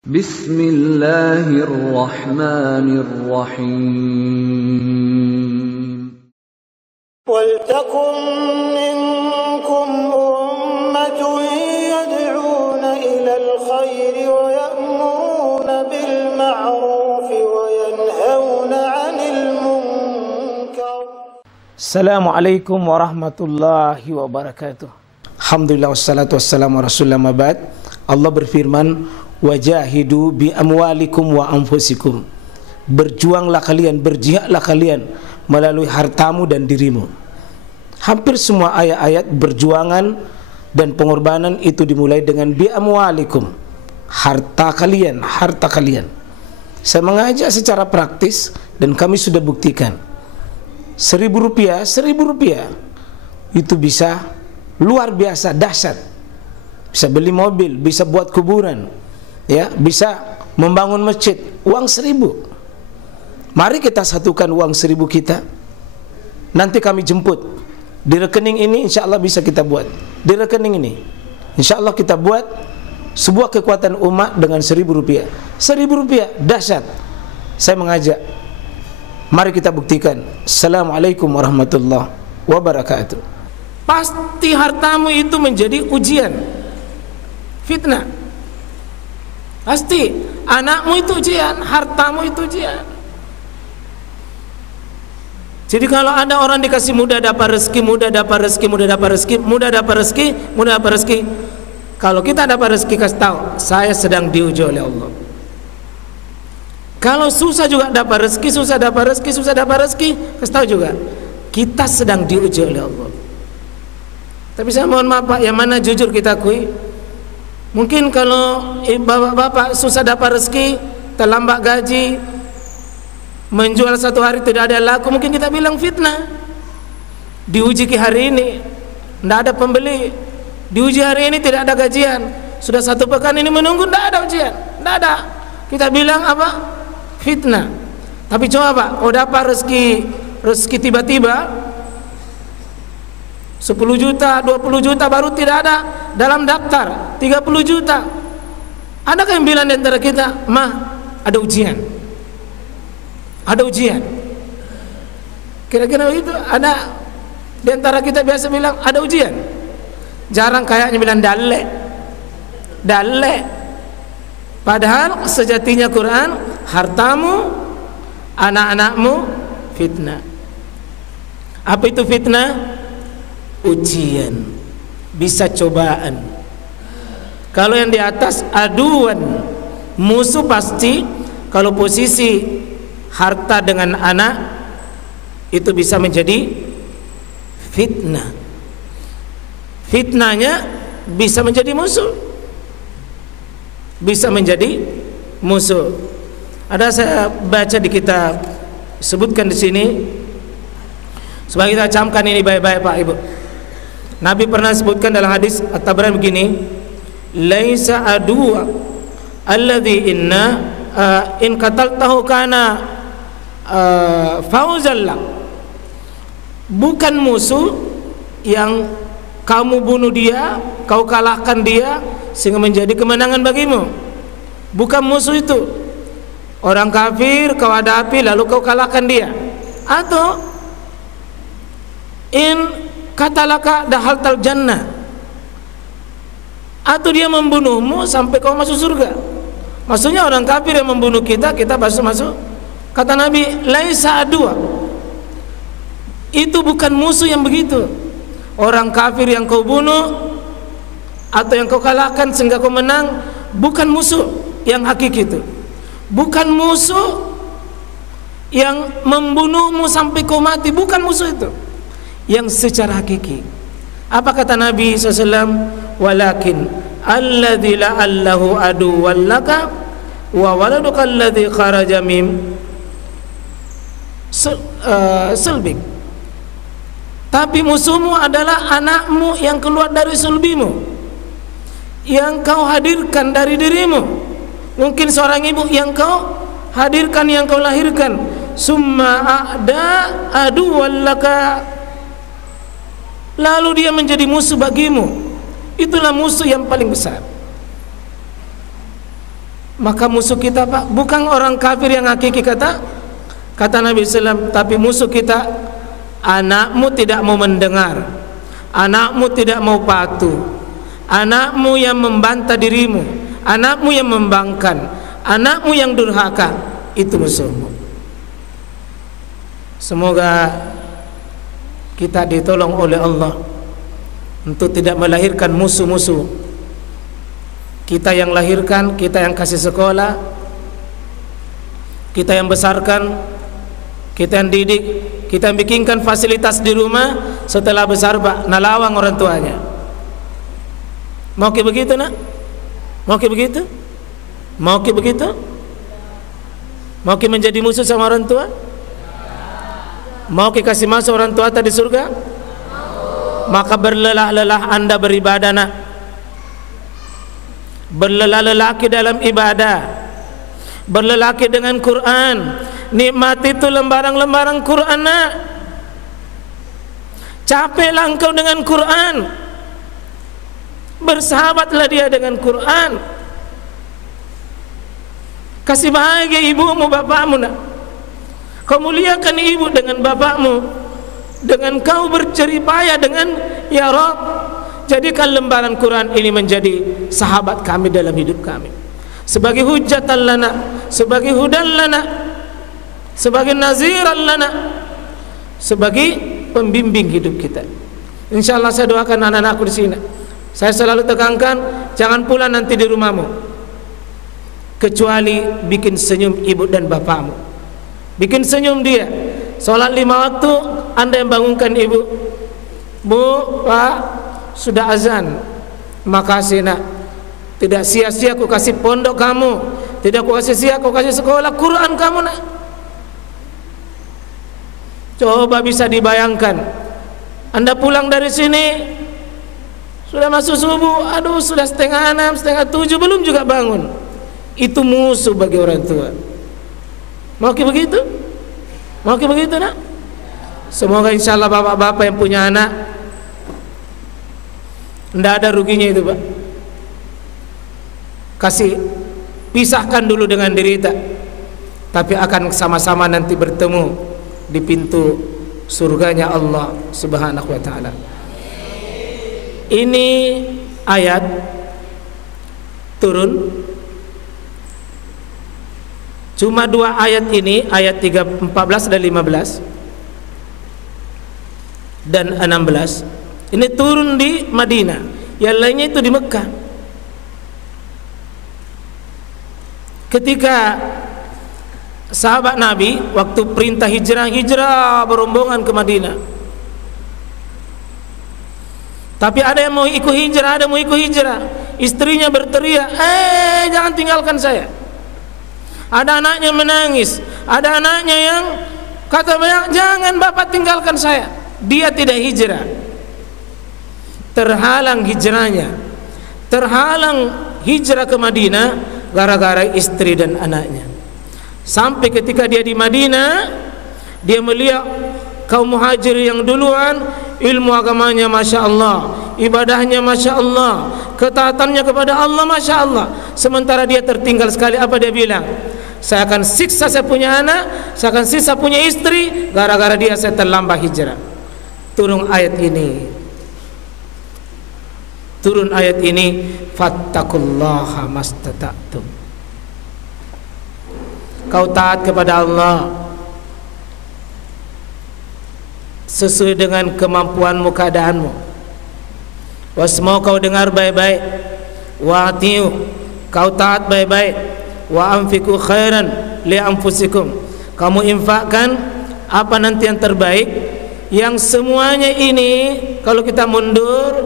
Bismillahirrahmanirrahim. Waltakum minkum ummatun yad'una ilal khairi wa ya'muruna bil ma'rufi wa yanhauna 'anil munkar. Assalamualaikum warahmatullahi wabarakatuh. Alhamdulillah wassalatu wassalamu ala rasulillah ma ba'd. Allah berfirman, wajahidu bi amwalikum wa anfusikum. Berjuanglah kalian, berjihadlah kalian melalui hartamu dan dirimu. Hampir semua ayat-ayat berjuangan dan pengorbanan itu dimulai dengan bi amwalikum, harta kalian, harta kalian. Saya mengajak secara praktis dan kami sudah buktikan. Rp1.000 itu bisa luar biasa dahsyat. Bisa beli mobil, bisa buat kuburan, ya, bisa membangun masjid. Uang 1.000. Mari kita satukan uang 1.000 kita. Nanti kami jemput di rekening ini, insya Allah bisa kita buat. Di rekening ini, insya Allah kita buat sebuah kekuatan umat dengan Rp1.000. Rp1.000 dahsyat. Saya mengajak, mari kita buktikan. Assalamualaikum warahmatullahi wabarakatuh. Pasti hartamu itu menjadi ujian, fitnah. Pasti anakmu itu ujian, hartamu itu ujian. Jadi kalau ada orang dikasih mudah dapat rezeki, mudah dapat rezeki, mudah dapat rezeki, mudah dapat rezeki, mudah dapat rezeki, kalau kita dapat rezeki, kasih tahu saya sedang diuji oleh Allah. Kalau susah juga dapat rezeki, susah dapat rezeki, susah dapat rezeki, kasih tahu juga kita sedang diuji oleh Allah. Tapi saya mohon maaf Pak, yang mana jujur kita akui, mungkin kalau bapak-bapak susah dapat rezeki, terlambat gaji, menjual satu hari tidak ada laku, mungkin kita bilang fitnah. Diuji ke hari ini, tidak ada pembeli. Diuji hari ini tidak ada gajian. Sudah 1 pekan ini menunggu, tidak ada ujian, tidak ada. Kita bilang apa? Fitnah. Tapi coba Pak, kalau dapat rezeki tiba-tiba 10 juta, 20 juta baru tidak ada dalam daftar, 30 juta. Adakah yang bilang di antara kita, "Mah, ada ujian." Ada ujian. Kira-kira begitu? Ada di antara kita biasa bilang ada ujian. Jarang kayaknya bilang dalle. Dalle. Padahal sejatinya Quran, hartamu, anak-anakmu fitnah. Apa itu fitnah? Ujian, bisa cobaan. Kalau yang di atas aduan, musuh pasti. Kalau posisi harta dengan anak itu bisa menjadi fitnah. Fitnahnya bisa menjadi musuh, bisa menjadi musuh. Ada saya baca di kitab, sebutkan di sini supaya kita camkan ini baik-baik Pak Ibu. Nabi pernah sebutkan dalam hadis At-Tabrani begini, laisa adua alladhi in qataltahu kana fauzallah. Bukan musuh yang kamu bunuh dia, kau kalahkan dia sehingga menjadi kemenangan bagimu. Bukan musuh itu. Orang kafir kau hadapi lalu kau kalahkan dia. Atau in katalaka dahaltal jannah, atau dia membunuhmu sampai kau masuk surga. Maksudnya orang kafir yang membunuh kita, kita masuk. Kata Nabi, laisa adua. Itu bukan musuh yang begitu. Orang kafir yang kau bunuh atau yang kau kalahkan sehingga kau menang, bukan musuh yang hakiki itu. Bukan musuh yang membunuhmu sampai kau mati, bukan musuh itu yang secara hakiki. Apa kata Nabi SAW? Walakin alladhi la'allahu aduwwan laka wa waladuka alladhi kharaja mim sulbik. Tapi musuhmu adalah anakmu yang keluar dari sulbimu, yang kau hadirkan dari dirimu. Mungkin seorang ibu yang kau hadirkan, yang kau lahirkan. Summa a'da aduwwan laka, lalu dia menjadi musuh bagimu. Itulah musuh yang paling besar. Maka musuh kita, Pak, bukan orang kafir yang hakiki, kata Nabi SAW, tapi musuh kita anakmu tidak mau mendengar, anakmu tidak mau patuh, anakmu yang membantah dirimu, anakmu yang membangkang, anakmu yang durhaka. Itu musuhmu. Semoga kita ditolong oleh Allah untuk tidak melahirkan musuh-musuh. Kita yang lahirkan, kita yang kasih sekolah, kita yang besarkan, kita yang didik, kita yang bikinkan fasilitas di rumah. Setelah besar, Pak, nalawang orang tuanya. Mau ke begitu, nak? Mau ke begitu? Mau ke begitu? Mau ke menjadi musuh sama orang tua? Mau ke kasih masuk orang tua tadi surga? Maka berlelah-lelah Anda beribadah, nak. Berlelah-lelaki dalam ibadah, berlelaki dengan Quran. Nikmati itu lembaran-lembaran Quran, nak. Capeklah engkau dengan Quran, bersahabatlah dia dengan Quran. Kasih bahagia ibumu, bapakmu, nak. Kau muliakan ibu dengan bapakmu, dengan kau berceripaya dengan ya Rabb. Jadikan lembaran Quran ini menjadi sahabat kami dalam hidup kami, sebagai hujjatan lana, sebagai hudan lana, sebagai naziran lana, sebagai pembimbing hidup kita. Insyaallah saya doakan anak-anakku di sini. Saya selalu tekankan, jangan pulang nanti di rumahmu kecuali bikin senyum ibu dan bapakmu. Bikin senyum dia. Sholat 5 waktu Anda yang bangunkan ibu. Bu, Pak, sudah azan. Makasih, nak. Tidak sia-sia aku kasih pondok kamu, tidak aku kasih sia aku kasih sekolah Quran kamu, nak. Coba bisa dibayangkan, Anda pulang dari sini sudah masuk subuh, aduh sudah 5:30, 6:30, belum juga bangun. Itu musuh bagi orang tua. Mau ke begitu? Mau ke begitu, nak? Semoga insyaallah bapak-bapak yang punya anak, tidak ada ruginya itu, Pak. Kasih, pisahkan dulu dengan derita, tapi akan sama-sama nanti bertemu di pintu surganya Allah Subhanahu wa ta'ala. Ini ayat turun cuma 2 ayat ini, ayat 14 dan 15 dan 16. Ini turun di Madinah, yang lainnya itu di Mekah. Ketika sahabat Nabi waktu perintah hijrah berombongan ke Madinah, tapi ada yang mau ikut hijrah, ada yang mau ikut hijrah. Istrinya berteriak, jangan tinggalkan saya. Ada anaknya menangis, ada anaknya yang kata banyak, jangan bapak tinggalkan saya. Dia tidak hijrah, terhalang hijrahnya, terhalang hijrah ke Madinah gara-gara istri dan anaknya. Sampai ketika dia di Madinah, dia melihat kaum muhajir yang duluan ilmu agamanya Masya Allah, ibadahnya Masya Allah, ketaatannya kepada Allah Masya Allah. Sementara dia tertinggal sekali. Apa dia bilang? Saya akan siksa saya punya anak, saya akan siksa punya istri, gara-gara dia saya terlambat hijrah. Turun ayat ini, turun ayat ini, fattaqullaha mastata'tum. Kau taat kepada Allah sesuai dengan kemampuanmu, keadaanmu. Wasmau, kau dengar baik-baik. Wa'tiu, kau taat baik-baik. Wa anfiqu khairan li anfusikum, kamu infakkan apa nanti yang terbaik. Yang semuanya ini kalau kita mundur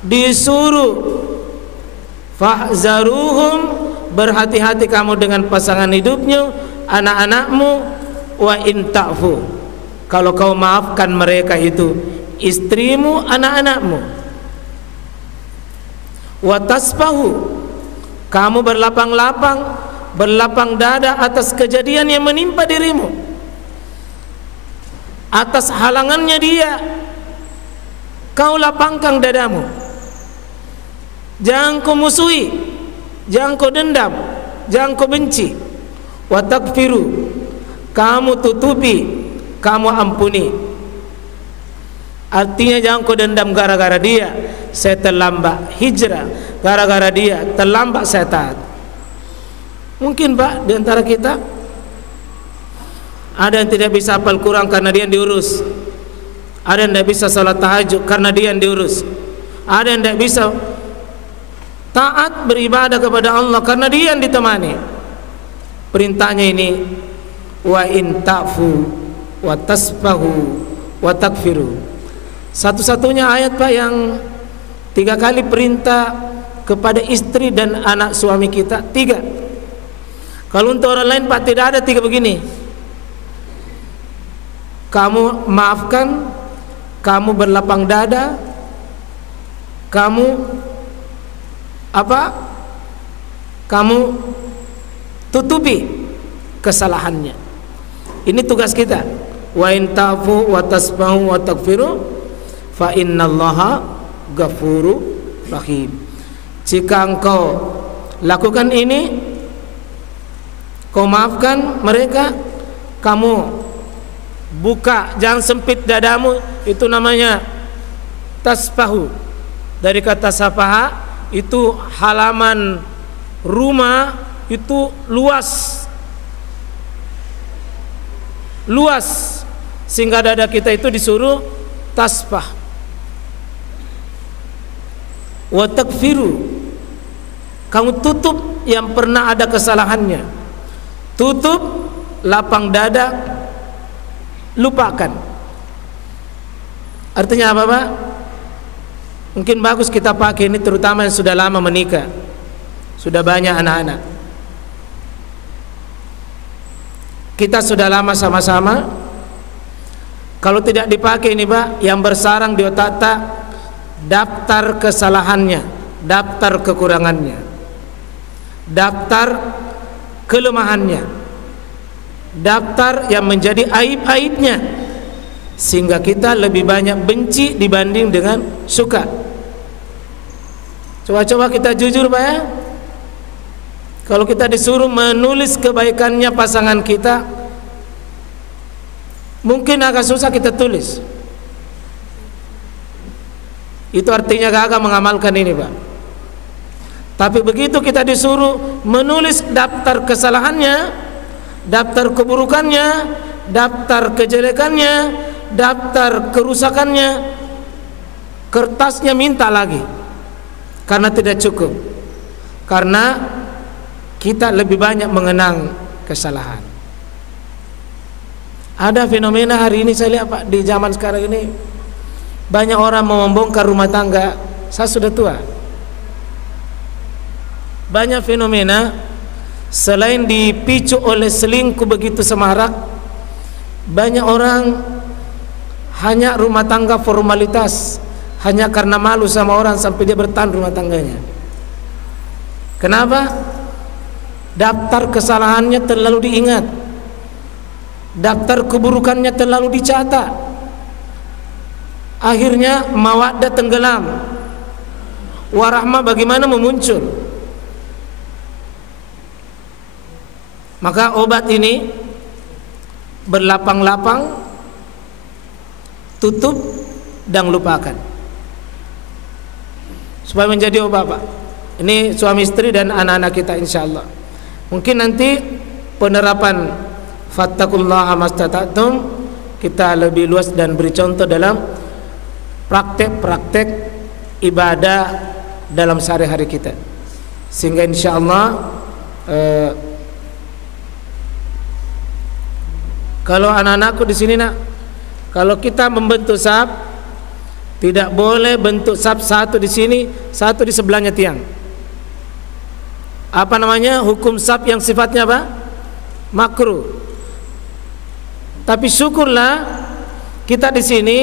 disuruh fahzaruhum, berhati-hati kamu dengan pasangan hidupnya, anak-anakmu. Wa in ta'fu, kalau kau maafkan mereka itu istrimu, anak-anakmu. Wa tasfahu, kamu berlapang dada atas kejadian yang menimpa dirimu, atas halangannya dia, kau lapangkan dadamu. Jangan kau musuhi, jangan kau dendam, jangan kau benci. Wa takfiru, kamu tutupi, kamu ampuni. Artinya jangan kau dendam gara-gara dia saya terlambat hijrah, gara-gara dia terlambat saya taat. Mungkin Pak di antara kita ada yang tidak bisa hafal Quran karena dia yang diurus, ada yang tidak bisa salat tahajud karena dia yang diurus, ada yang tidak bisa taat beribadah kepada Allah karena dia yang ditemani. Perintahnya ini, wa in ta'fu wa tasfahu wa takfiru. Satu-satunya ayat Pak yang 3 kali perintah kepada istri dan anak suami kita, 3. Kalau untuk orang lain Pak tidak ada 3 begini. Kamu maafkan, kamu berlapang dada, kamu apa? Kamu tutupi kesalahannya. Ini tugas kita. Wa in ta'fu wa tasfahu wa takfiru fa innallaha ghafurur rahim. Jika engkau lakukan ini, kau maafkan mereka, kamu buka, jangan sempit dadamu, itu namanya tasfahu. Dari kata safaha itu halaman rumah itu luas sehingga dada kita itu disuruh tasfah. Wa takfiru, kamu tutup yang pernah ada kesalahannya, tutup lapang dada, lupakan. Artinya apa Pak? Mungkin bagus kita pakai ini terutama yang sudah lama menikah, sudah banyak anak-anak. Kita sudah lama sama-sama. Kalau tidak dipakai ini Pak, yang bersarang di otak daftar kesalahannya, daftar kekurangannya, daftar kelemahannya, daftar yang menjadi aib-aibnya, sehingga kita lebih banyak benci dibanding dengan suka. Coba-coba kita jujur Pak ya. Kalau kita disuruh menulis kebaikannya pasangan kita, mungkin agak susah kita tulis. Itu artinya gagal mengamalkan ini Pak. Tapi begitu kita disuruh menulis daftar kesalahannya, daftar keburukannya, daftar kejelekannya, daftar kerusakannya, kertasnya minta lagi. Karena tidak cukup. Karena kita lebih banyak mengenang kesalahan. Ada fenomena hari ini saya lihat Pak, di zaman sekarang ini banyak orang mau membongkar rumah tangga. Saya sudah tua. Banyak fenomena selain dipicu oleh selingkuh begitu semarak, banyak orang hanya rumah tangga formalitas, hanya karena malu sama orang sampai dia bertahan rumah tangganya. Kenapa? Daftar kesalahannya terlalu diingat, daftar keburukannya terlalu dicatat. Akhirnya mawaddah tenggelam, warahmah bagaimana memuncul. Maka obat ini berlapang-lapang, tutup dan lupakan, supaya menjadi obat Pak. Ini suami istri dan anak-anak kita insyaallah. Mungkin nanti penerapan fattaqullaha mastata'tum kita lebih luas dan beri contoh dalam praktek-praktek ibadah dalam sehari-hari kita, sehingga insyaallah kalau anak-anakku di sini nak, kalau kita membentuk saf, tidak boleh bentuk saf satu di sini, satu di sebelahnya tiang. Apa namanya? Hukum saf yang sifatnya apa? Makruh. Tapi syukurlah kita di sini,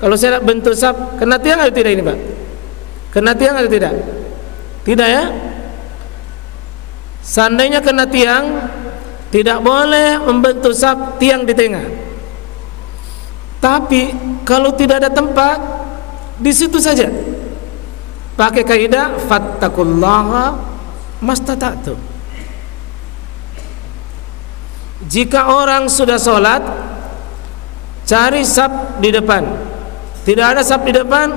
kalau saya bentuk saf kena tiang atau tidak ini Pak? Kena tiang atau tidak? Tidak ya? Seandainya kena tiang, tidak boleh membentuk saf tiang di tengah. Tapi kalau tidak ada tempat, di situ saja. Pakai kaidah fattaqullaha mastata'tum. Jika orang sudah sholat, cari saf di depan. Tidak ada saf di depan,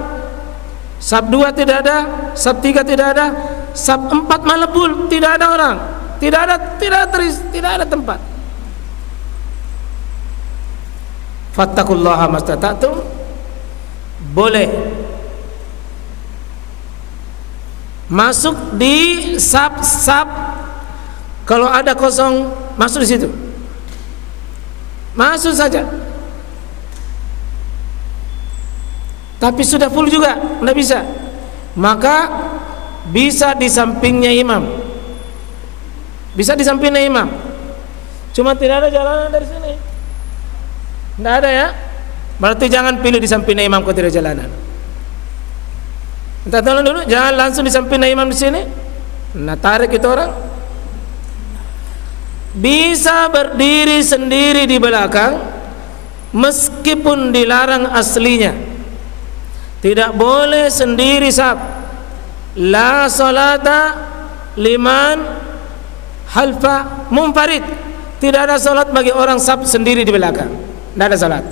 saf 2 tidak ada, saf 3 tidak ada, saf 4 malah pun tidak ada orang, tidak ada tempat. Fattaqullaha mastata'tum, boleh masuk di saf-saf. Kalau ada kosong, masuk di situ, masuk saja. Tapi sudah full juga, tidak bisa. Maka bisa di sampingnya imam, bisa di sampingnya imam. Cuma tidak ada jalanan dari sini, tidak ada ya. Berarti jangan pilih di sampingnya imam kalau tidak jalanan. Minta tolong dulu, jangan langsung di sampingnya imam di sini. Nah, tarik itu orang. Bisa berdiri sendiri di belakang, meskipun dilarang aslinya. Tidak boleh sendiri saf. La salata liman halfa munfarid. Tidak ada salat bagi orang saf sendiri di belakang. Tidak ada salat.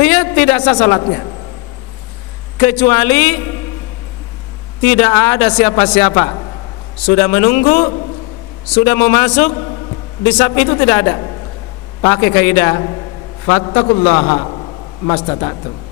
Tidak sah salatnya. Kecuali tidak ada siapa-siapa, sudah menunggu, sudah mau masuk di saf itu tidak ada. Pakai kaidah fattaqullaha mastata'tum.